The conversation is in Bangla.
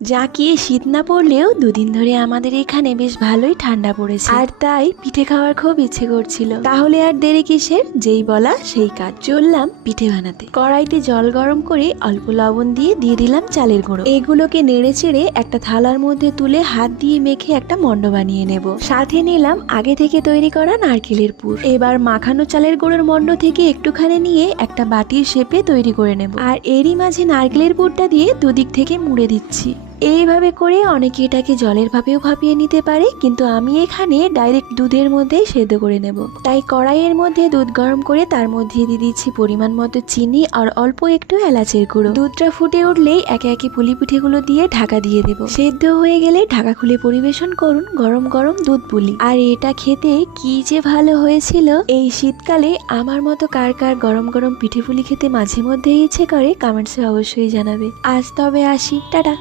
জাঁকিয়ে শীত না পড়লেও দুদিন ধরে আমাদের এখানে বেশ ভালোই ঠান্ডা পড়েছে, আর তাই পিঠে খাওয়ার খুব ইচ্ছে করছিল। তাহলে আর দেরি কিসের, যেই বলা সেই কাজ, চললাম পিঠে বানাতে। কড়াইতে জল গরম করে অল্প লবণ দিয়ে দিলাম চালের গুঁড়ো। এগুলোকে নেড়ে চেড়ে একটা থালার মধ্যে তুলে হাত দিয়ে মেখে একটা মন্ড বানিয়ে নেব। সাথে নিলাম আগে থেকে তৈরি করা নারকেলের পুর। এবার মাখানো চালের গুঁড়োর মন্ড থেকে একটুখানি নিয়ে একটা বাটির শেপে তৈরি করে নেব, আর এরই মাঝে নারকেলের পুরটা দিয়ে দুদিক থেকে মুড়ে দিচ্ছি। এইভাবে করে অনেকে এটাকে জলের ভাপেও ভাপিয়ে নিতে পারে, কিন্তু আমি এখানে ডাইরেক্ট দুধের মধ্যেই সেদ্ধ করে নেব। তাই কড়াইয়ের মধ্যে দুধ গরম করে তার মধ্যে দিয়ে দিচ্ছি পরিমাণ মতো চিনি আর অল্প একটু এলাচের গুঁড়ো। দুধটা ফুটে উঠলেই একে একে পুলি পিঠেগুলো দিয়ে ঢাকা দিয়ে দেব। সেদ্ধ হয়ে গেলে ঢাকা খুলে পরিবেশন করুন গরম গরম দুধ পুলি। আর এটা খেতে কি যে ভালো হয়েছিল। এই শীতকালে আমার মতো কার কার গরম গরম পিঠে পুলি খেতে মাঝে মধ্যে ইচ্ছে করে, কমেন্টসে অবশ্যই জানাবে। আজ তবে আসি, টাটা।